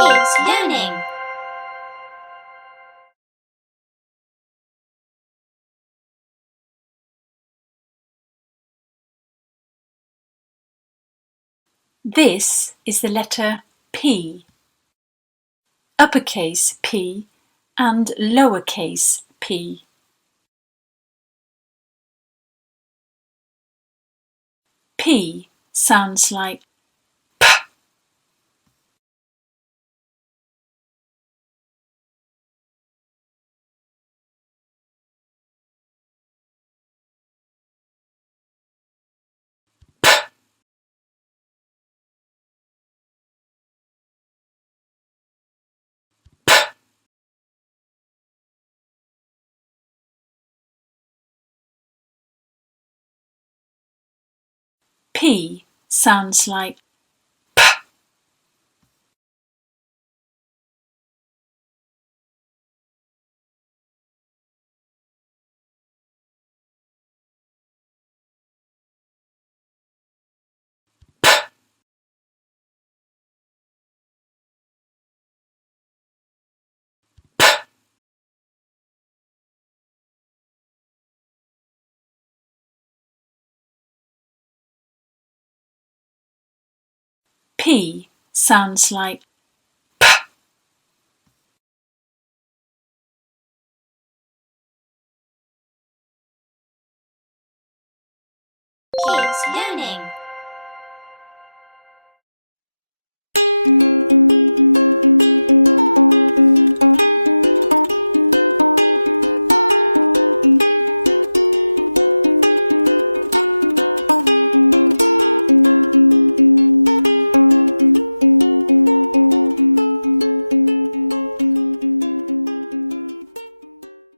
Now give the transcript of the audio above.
Kids learning. This is the letter P. Uppercase P and lowercase p. P sounds like P. P sounds like P. P sounds like P. Kids learning.